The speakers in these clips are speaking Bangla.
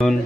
Okay.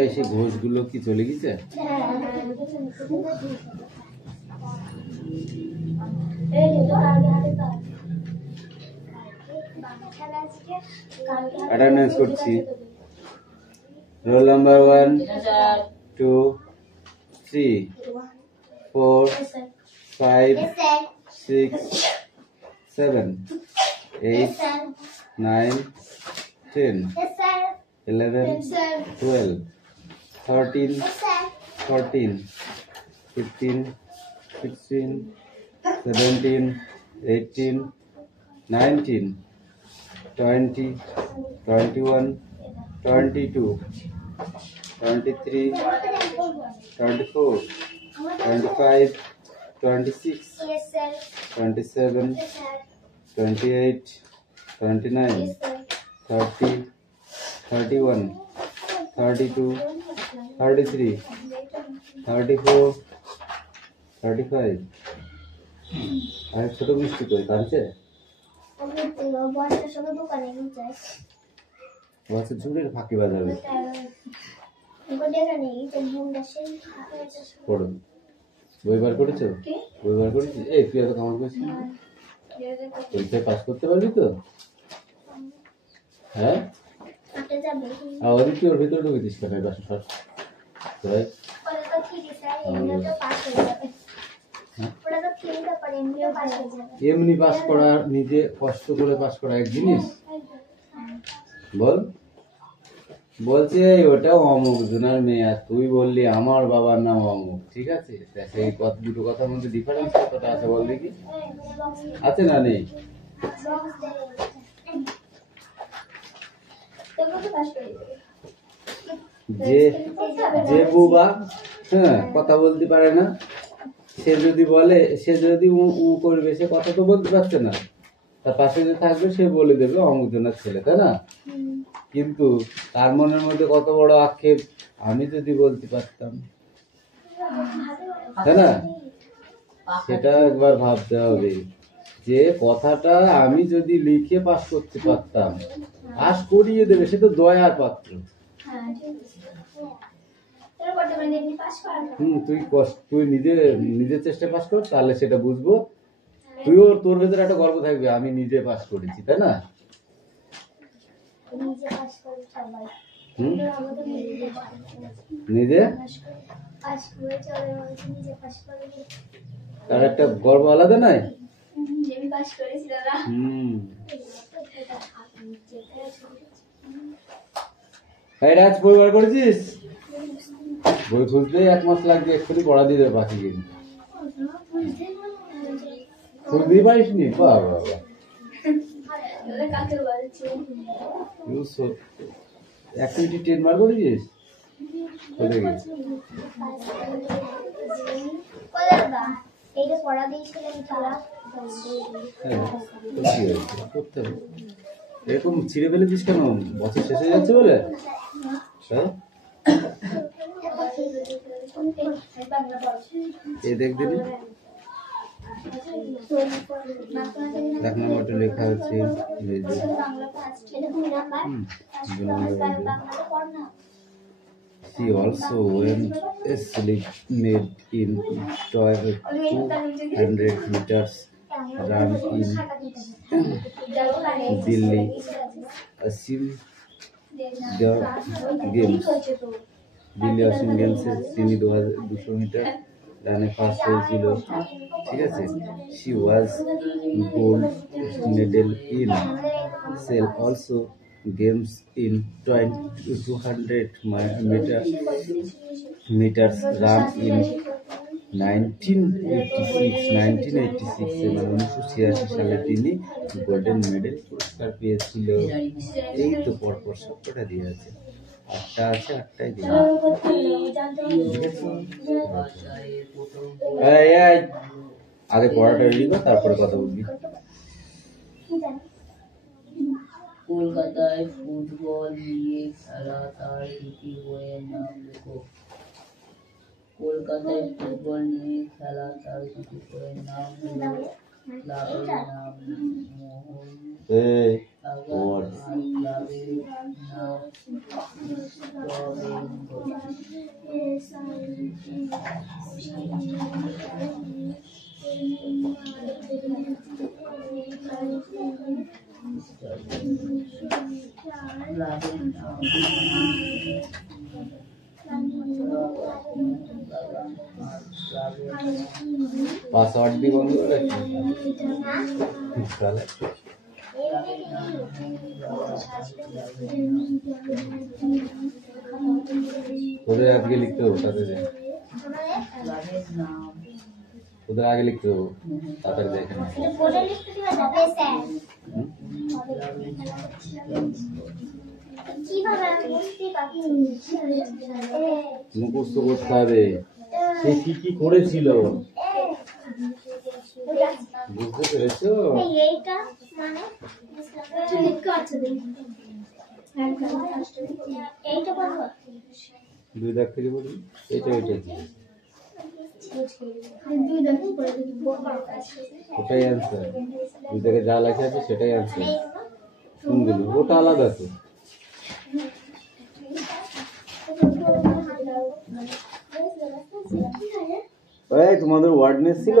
এই সেই ঘোষগুলো কি চলে গেছে? অ্যাটেন্ডেন্স করছি। রোল নাম্বার 1 2 3 4 5 6 7 8 9 10 11 12 13 14 15 16 17 18 19 20 21 22 23 24 25 26 27 28 29 30 31 32 33 34 35 আর ছোট মিষ্টি কই কাঁদছে? বয়সের ঝুড়ির ফাঁকি বাজাবে। পড়ো, বই বার করেছো? বই বার করেছিস? এই তুই এত কামাল করেছিস না? পরীক্ষায় পাস করতে পারবি তো? হ্যাঁ, আর ওদিক কি ওর ভিতরে ঢুকেছিস কেন? বাসা সর এমনি পাস করা, নিজে কষ্ট করে পাস করা এক জিনিস। বল, বলছে ওটা অমুক জনের মেয়ে আর তুই বললি আমার বাবার নাম অমুক। ঠিক আছে, সেই দুটো কথার মধ্যে ডিফারেন্স কতটা আছে বল দেখি? আছে না নেই? যে বুবা হ্যাঁ কথা বলতে পারে না, সে যদি বলে, সে যদি উ করবে, সে কথা তো বলতে পারছে না, তার পাশে যে থাকবে সে বলে দেবে অমুক জনের ছেলে, তাই না? কিন্তু তার মনের মধ্যে কত বড় আক্ষেপ, আমি যদি বলতে পারতাম, তাই না? সেটা একবার ভাবতে হবে যে কথাটা আমি যদি লিখে পাস করতে পারতাম, পাস করিয়ে দেবে, সে তো দয়ার পাত্র। তুই নিজের চেষ্টায় পাস কর, তাহলে সেটা বুঝবো। তুইও তোর ভেতরে একটা গর্ব থাকবে, আমি নিজে পাস করেছি, তাই না? নিজে তার একটা গর্ব আলাদা নাই? রাজ বই বার করেছিস? বই খুঁজতে 1 মাস লাগবে, এক্ষুনি পড়া দিয়ে দেবে বাকি। খুঁজতেই পারিস নি? বাবা অ্যাক্টিভিটি 10 বার করেছিস? কোথায় গেছিস? এরকম ছিঁড়ে ফেলেছিস কেন? বছর শেষ হয়ে যাচ্ছে বলে? দেখ দিদি, 1 নম্বরটা লেখা আছে। She also went asleep made in 200 meters run in Delhi. Assume the games. Delhi অসীম গেমসে তিনি 200 মিটার রানে ফার্স্ট হয়েছিল, ঠিক আছে। She was gold medal in cell also games in 200 meters run in 1986 মানে 1986 সালে তিনি গোল্ডেন মেডেল পুরস্কার পেয়েছিল। এই তো পরপর সবকটা দিয়ে আছে, 8টা আছে, 8টাই দিয়ে আগে পড়াটা রেডি কর, তারপরে কথা বলবি। কলকাতায় ফুটবল নিয়ে খেলা তার দুটি বইয়ের নাম লেখো। কলকাতায় ফুটবল নিয়ে খেলা তার দুটি বইয়ের নাম হলো ক্লাবের নাম মোহন বাগান আর ক্লাবের নাম পাসওয়ার্ড দিয়ে বন্ধ করে রাখি। তোদের আগে লিখতে হবে, তাদের তোদের আগে লিখতে হবে, তাদের দেখে না মুখস্থ করতে হবে সে কি কি করেছিল, বুঝতে পেরেছো? দুই দাগ থেকে বলি, এটা এটা ওটাই অ্যান্সার, দুই দাগে যা লেখা আছে সেটাই অ্যান্সার। শুনবি ওটা আলাদা তো। তোমাদের ওয়ার্ডনেস ছিল?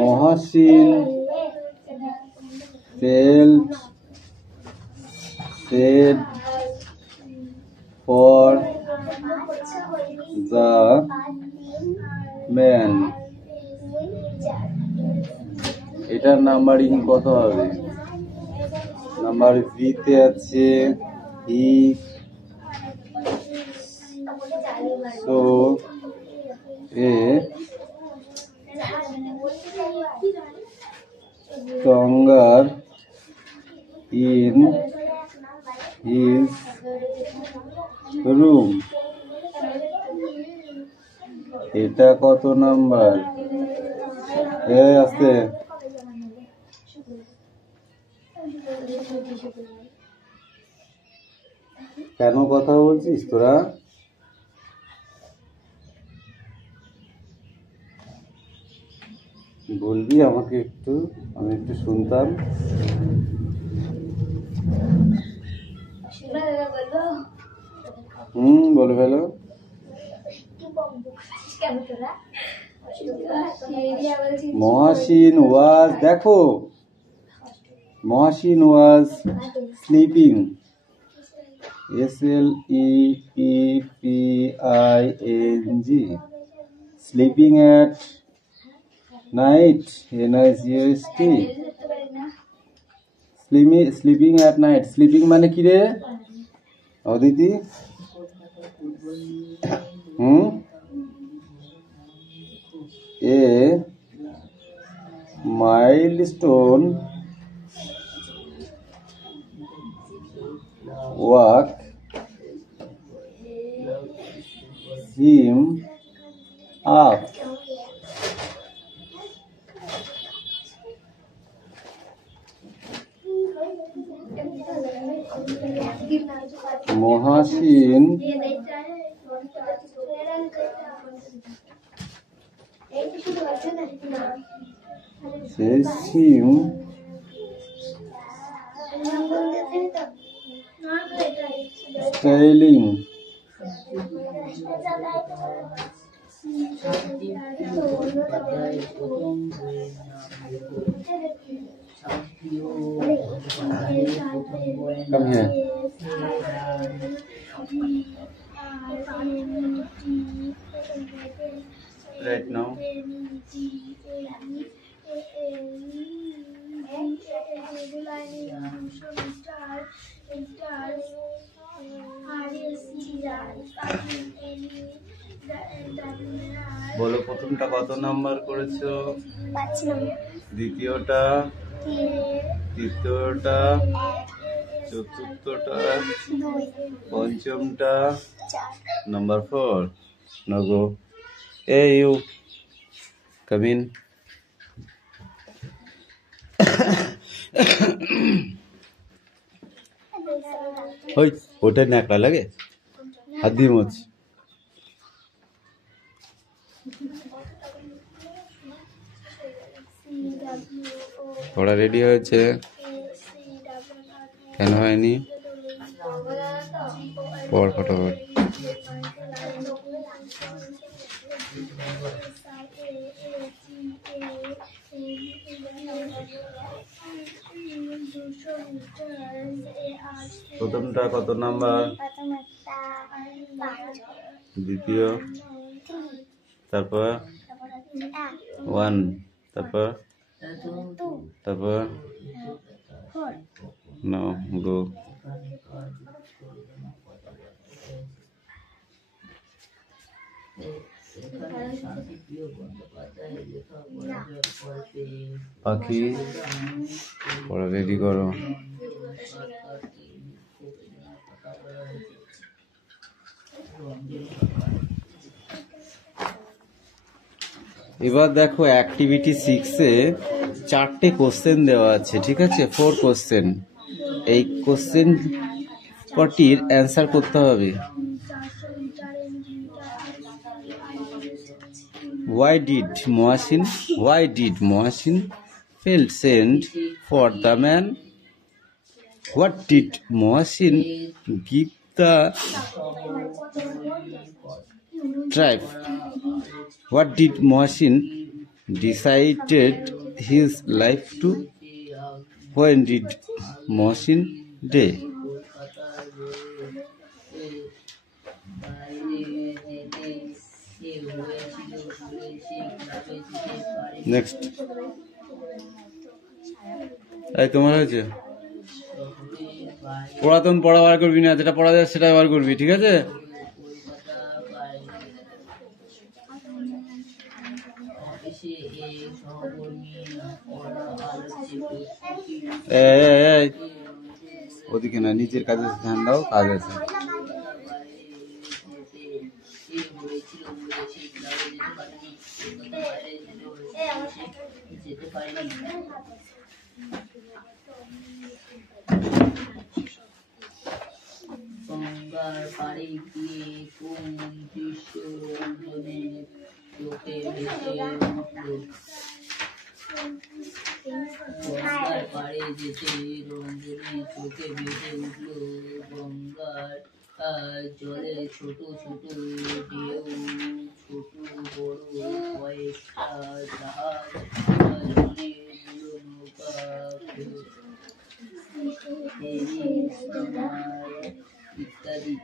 Mohsin failed said for the man, এটার নাম্বারিং কত হবে? নাম্বার বি তে আছে he so a stronger in his room, এটা কত নাম্বার? আছে কেন কথা বলছিস তোরা? বলবি আমাকে একটু, আমি একটু শুনতাম। বলে ফেলো। মহাসিন ওয়াজ, দেখো Mohsin was sleeping, SLEPPING, sleeping at night, NIGHT, sleeping at night. Sleeping মানে কি রে Aditi? A milestone woke him up, Mohsin says him spelling বন্দ্যোপাধ্যায়ের প্রথম বইয়ের নাম লেখো। শান্তিও বন্দ্যোপাধ্যায়ের প্রথম বইয়ের Come নাম here. Right now. বলো প্রথমটা কত নাম্বার করেছো? দ্বিতীয়টা, তৃতীয়টা, চতুর্থটা, পঞ্চমটা, number 4. Now go. Hey you, come in. ওই ওটা ন্যাকড়া লাগে, হাত দিয়ে মোচ। ওরা রেডি হয়েছে, কেন হয়নি? পর ফটাফট। প্রথমটা কত নাম্বার? দ্বিতীয়, তারপর 1, তারপর no go. পাখি পড়া রেডি করো। এবার দেখো অ্যাক্টিভিটি 6-এ 4টে কোশ্চেন দেওয়া আছে, ঠিক আছে? 4 কোশ্চেন। এই কোশ্চেন কটির অ্যান্সার করতে হবে। Why did Mohsin felt sent for the man? What did Mohsin give the tribe? What did Mohsin decided his life to? When did Mohsin die? Next. এই তোমার হয়েছে? পুরাতন পড়া বার করবি না, যেটা পড়া যায় সেটা বার করবি, ঠিক আছে? ওদিকে না, নিজের কাজে ধ্যান দাও, কাজ আছে। গঙ্গার পাড়ে গিয়ে কোন দৃশ্য রঞ্জনের চোখে ভেসে উঠল? গঙ্গার পাড়ে যেতে রঞ্জনের চোখে ভেসে উঠল গঙ্গার জলে ছোট ছোট ঢেউ, ছোট বড় কয়েকটা জাহাজ, অনেকগুলো নৌকা, ইত্যাদি।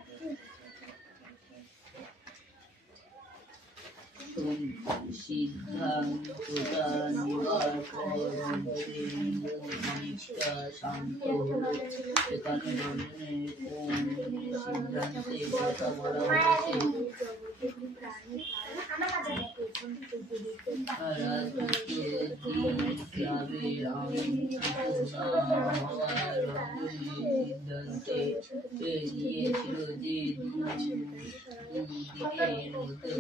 সিদ্ধান্তটা নেওয়ার পর রঞ্জনের মন অনেকটা শান্ত হলো। এখানে রঞ্জনের কোন সিদ্ধান্তের কথা বলা হয়েছে? ক্লাবের আমন্ত্রিত না হওয়ার রঞ্জনের সিদ্ধান্তে নিয়েছিল যে দুদিনের মধ্যে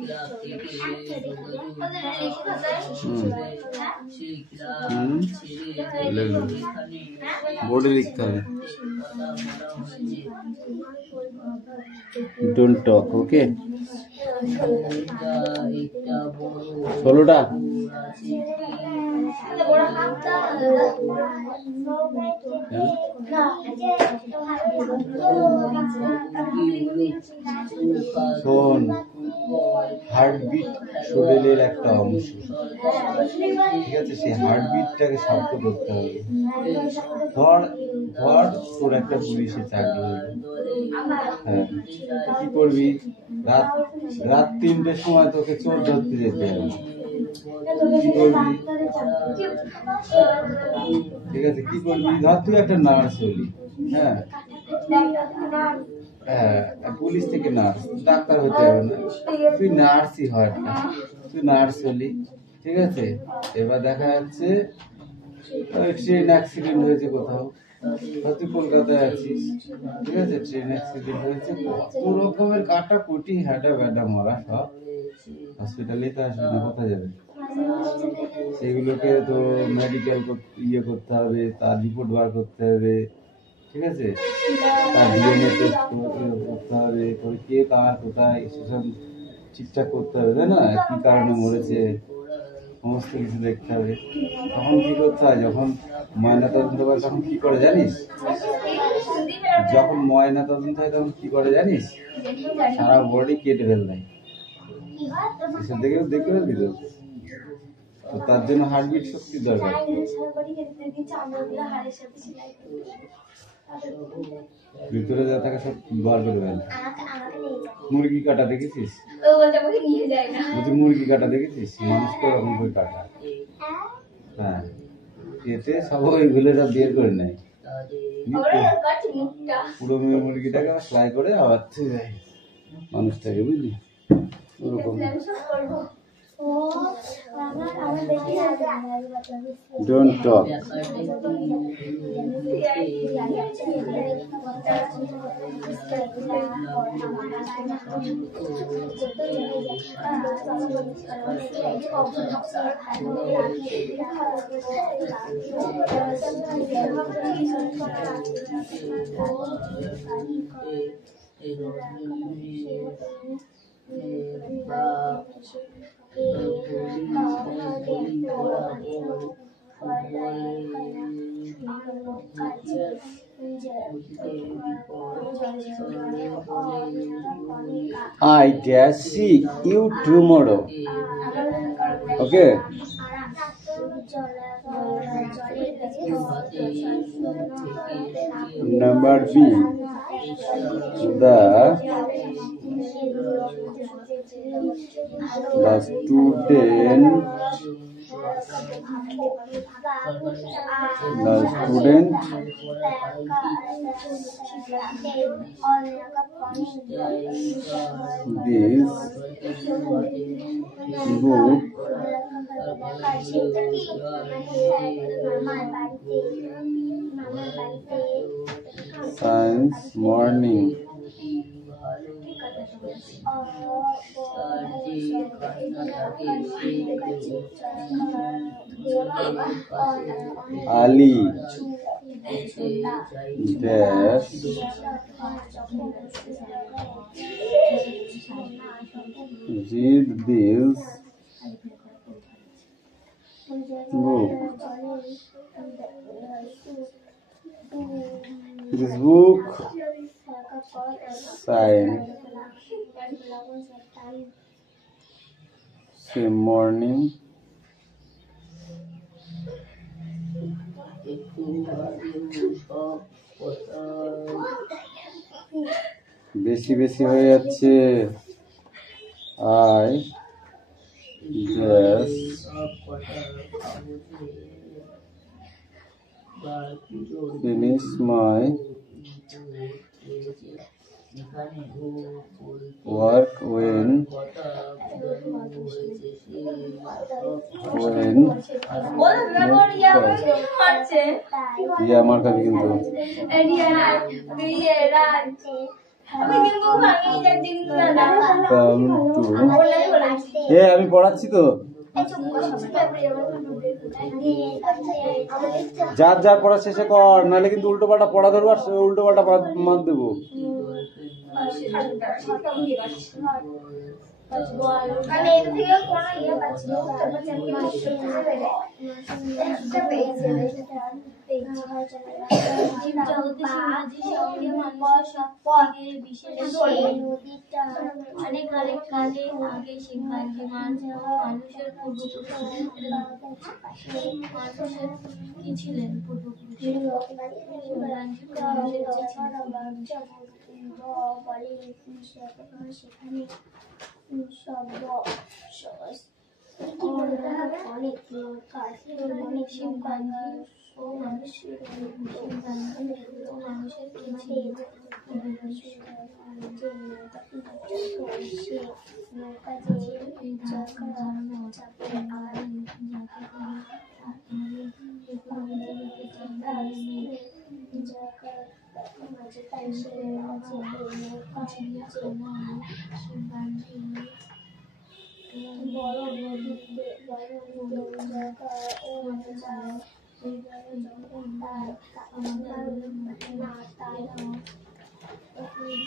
ক্লাব থেকে যোগাযোগ সেই ক্লাব ছেড়ে এখানে বোর্ডে লিখতে হবে। কথা বলা হয়েছে। ডোন্ট টক, ওকে? একটা বড় 16টা আছে কি শোন, হার্টবিট শরীরের একটা অংশ, ঠিক আছে? সেই হার্টবিটটাকে শব্দ করতে হবে। ধর ধর তোর একটা পুলিশে চাকরি হলো, হ্যাঁ, কি করবি? রাত রাত 3টের সময় তোকে চোর ধরতে যেতে হবে, কি করবি? ঠিক আছে, কি করবি? ধর তুই একটা নার্স হলি, হ্যাঁ হ্যাঁ, পুলিশ থেকে নার্স, ডাক্তার হতে হবে না, তুই নার্সই হয় না, তুই নার্স হলি, ঠিক আছে? এবার দেখা যাচ্ছে ট্রেন অ্যাক্সিডেন্ট হয়েছে কোথাও, তুই কলকাতায় আছিস, ঠিক আছে? ট্রেন অ্যাক্সিডেন্ট হয়েছে, কত রকমের কাটা কুটি হ্যাডা ব্যাডা মরা, সব হসপিটালেই তো আসবে না, কোথায় যাবে? সেগুলোকে তো মেডিকেল ইয়ে করতে হবে, তার রিপোর্ট বার করতে হবে, ঠিক আছে? তার ডিএনএ টেস্ট করতে হবে, পরে কে কার কোথায় সেসব ঠিকঠাক করতে হবে, তাই না? কি কারণে মরেছে সমস্ত কিছু দেখতে হবে। তখন কি করতে হয়? যখন ময়না তদন্ত করে তখন কি করে জানিস? যখন ময়না তদন্ত হয় তখন কি করে জানিস? সারা বডি কেটে ফেলবে, এসব দেখে দেখতে পারবি তো? তো তার জন্য হার্টবিট শক্তি দরকার। ভিতরে যা থাকে সব বার করে ফেল। মুরগি কাটা দেখেছিস? বলছি মুরগি কাটা দেখেছিস? মানুষ তো ওরকম করে কাটা, হ্যাঁ, এতে সব ওইগুলো সব বের করে নেয়, পুরো মুরগিটাকে ফ্রাই করে আবার মানুষটাকে, বুঝলি? ওরকম Don't talk. I dare see you tomorrow. Okay. Number B. The student this book since morning. Ali dash read this book. This book sign same morning. বেশি বেশি হয়ে যাচ্ছে। I just finish my work when ইয়ে আমার কাছে কিন্তু আমি পড়াচ্ছি তো, যার যার পড়া শেষে কর, নাহলে কিন্তু উল্টো পাল্টা পড়া ধরবো আর উল্টো পাল্টা মার দেবো। আমি এর থেকে কোনো ইয়ে পাচ্ছি না, তারপর আমি কিছু খুঁজে পেলে একটা পেয়েছি। অনেক অনেক কালে আগে শিবগাঞ্জি মানুষের মানুষের কি ছিলেন পূর্বপুরুষ? শিবগাঞ্জি মানুষের কি ছিলেন? সেখানে অনেক শিবগাঞ্জি ও মানুষের কি ছিলেন?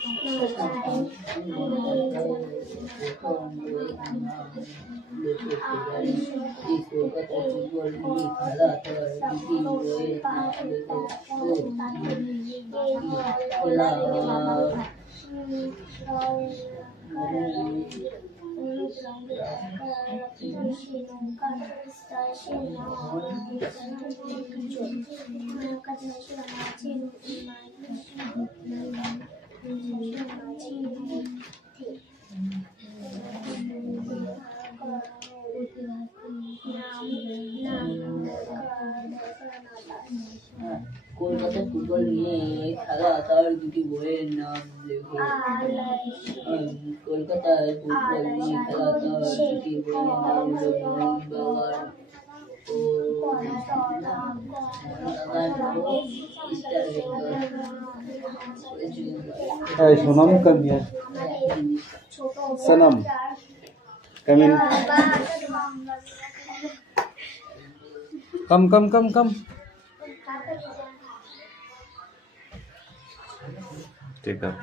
নৌকা কলকাতা ফুটবল নিয়ে খেলা তার দুটি বইয়ের নাম লেখো। কলকাতায় ফুটবল নিয়ে খেলা তার দুটি বইয়ের নাম হলো মোহনবাগান ও Easter Bengal. Sonam come here, Sanam come in, come take up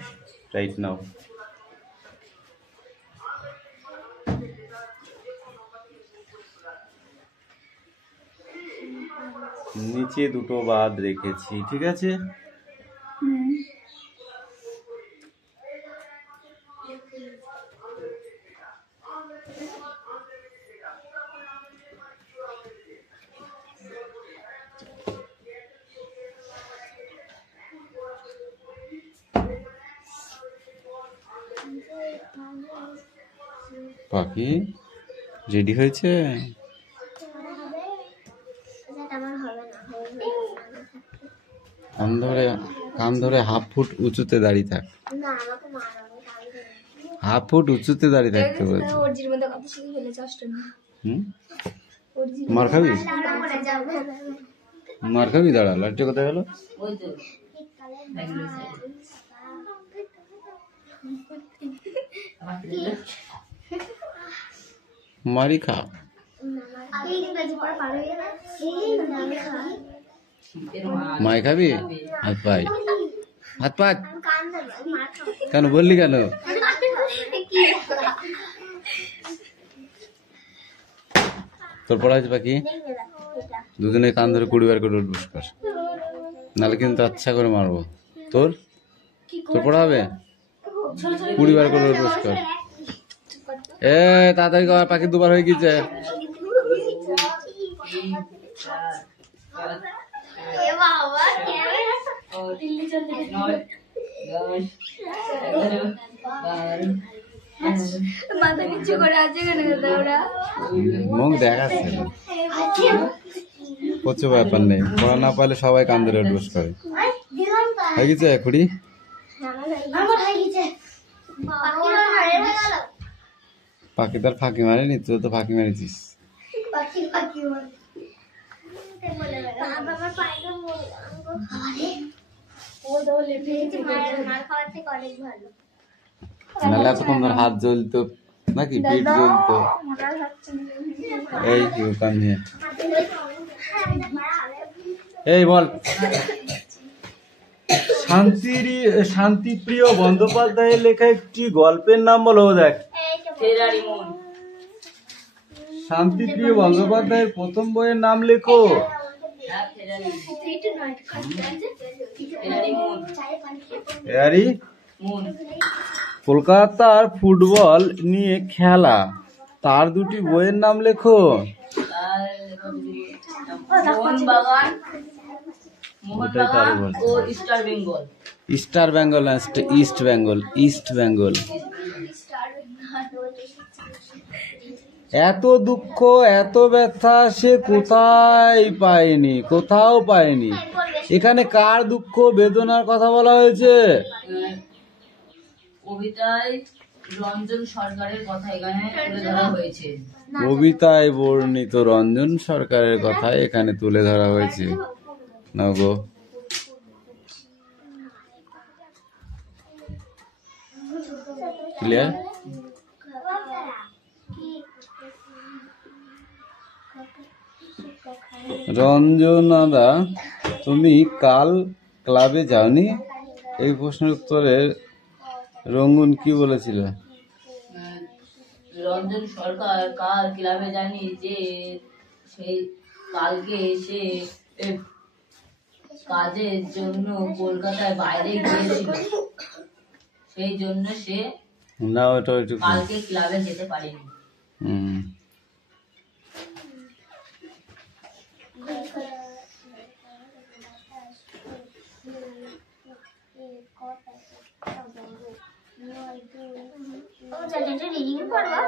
right now. নিচে দুটো বাদ রেখেছি, ঠিক আছে? পাখি রেডি হয়েছে? কান ধরে হাফ ফুট উঁচুতে দাঁড়িয়ে থাক, হাফ ফুট উঁচুতে দাঁড়িয়ে থাকতে বলছি। মার খাবি? মার খাবি? দাঁড়া, লাড্ডু কোথায় গেল? মারি খা। মাই খাবি? হাত পাই, হাত পা কেন বললি কেন? তোর পড়া হয়েছে পাখি? দুজনে কান ধরে 20 বার করে উঠবস কর, নাহলে কিন্তু আচ্ছা করে মারবো। তোর তোর পড়া হবে? 20 বার করে উঠবস কর। এ তাড়াতাড়ি কর, পাখি দুবার হয়ে গেছে। মুখ দেখাচ্ছে প্রচুর ব্যাপার নেই, পড়া না পাইলে সবাই কান ধরে উঠবস করে। হয়ে গেছে খুড়ি? পাখি তার ফাঁকি মারেনি, তুই তো ফাঁকি মারিছিস। নাহলে এতক্ষণ তোর হাত জ্বলতো নাকি, পিঠ জ্বলতো। এই কি কান নিয়ে, এই বল। শান্তিপ্রিয় বন্দ্যোপাধ্যায়ের লেখা একটি গল্পের নাম বলো। দেখ ফেরারি মন। শান্তিপ্রিয় বন্দ্যোপাধ্যায়ের প্রথম বইয়ের নাম লেখো। হ্যাঁ, ফেরারি মন। ফেরারি মন। কলকাতার ফুটবল নিয়ে খেলা, তার দুটি বইয়ের নাম লেখো। মোহনবাগান ওটাই তার বল। ও স্টার বেঙ্গল। স্টার বেঙ্গল না, ইস্ট বেঙ্গল। ইস্ট বেঙ্গল। এত দুঃখ এত ব্যথা সে কোথায় পায়নি, কোথাও পায়নি। এখানে কার দুঃখ বেদনার কথা বলা হয়েছে? কবিতায় রঞ্জন সরকারের কথা এখানে তুলে ধরা হয়েছে। কবিতায় বর্ণিত রঞ্জন সরকারের কথা এখানে তুলে ধরা হয়েছে। নাও গো। ক্লিয়ার? রঞ্জনাদা, তুমি কাল ক্লাবে যাওনি? এই প্রশ্নের উত্তরে রঙ্গুন কি বলেছিল? রঞ্জন সরকার কাল ক্লাবে জানি যে সেই কালকে সে কাজের জন্য কলকাতার বাইরে গিয়েছিল, সেই জন্য সে না ওটা একটু কালকে ক্লাবে যেতে পারেনি। রিডিং করবা?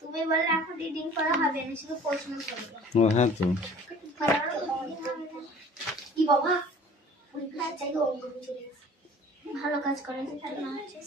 তুমি বললে এখন রিডিং করা হবে না, শুধু প্রশ্ন করবে। ও হ্যাঁ তো কি বাবা পরীক্ষার চাইতে অঙ্ক চলে গেছে। ভালো কাজ করেছে তার না হচ্ছে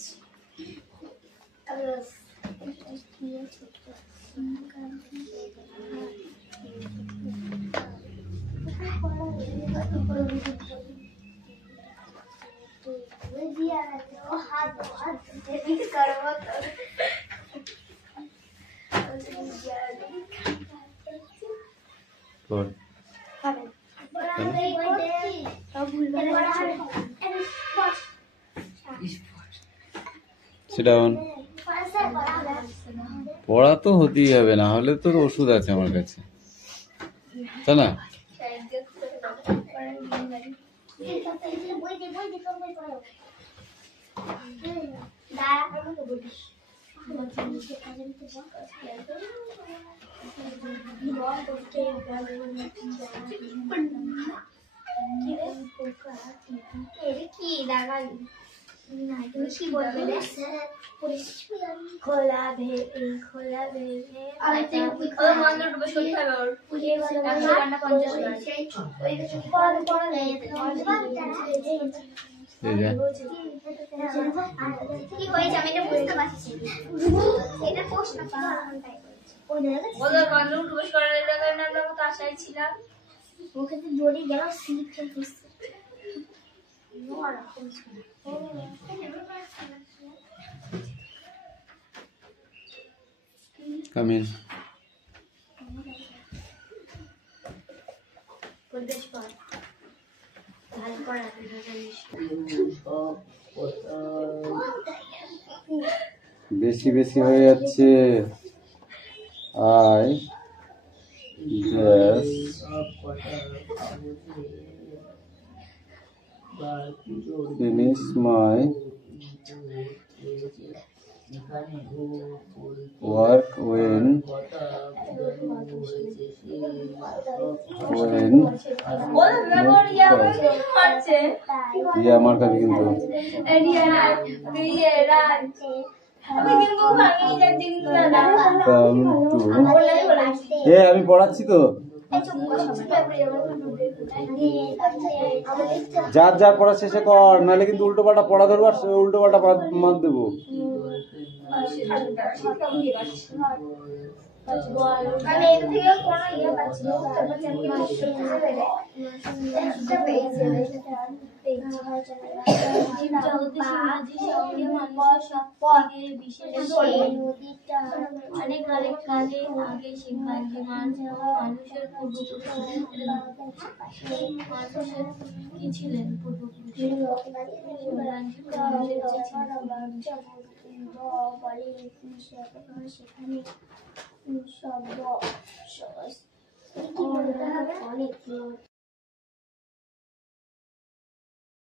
সেটা পড়া তো হতেই হবে, না হলে তোর ওষুধ আছে আমার কাছে, তাই না? কি দাগালি কি বলবে? খোলা ভেবে খোলা ভেবে কি হয়েছে আমি এটা বুঝতে পারছি। এটা প্রশ্ন আশায় ছিলাম, ওকে তো দড়ি গেল সিট খেলতেছে। Come in. বেশি বেশি হয়ে যাচ্ছে। I just finish my work when ये আমার কাছে কিন্তু আমি পড়াচ্ছি তো, যার যার পড়া শেষে কর, নাহলে কিন্তু উল্টো পাল্টা পড়া ধরবো আর উল্টো পাল্টা মার দেবো। আমি এর থেকে কোনো ইয়ে পাচ্ছি না, তারপর আমি পেয়েছি। জীব জগতে শিবাজির সঙ্গে মানুষের সবথেকে বিশেষ অনেক অনেক কালে আগে শিম্পাঞ্জি মাছ মানুষের পূর্বপুরুষ মানুষের কি ছিলেন পূর্বপুরুষ? শিম্পাঞ্জি মানুষের কি ছিলেন? বলে সেখানে সব অনেক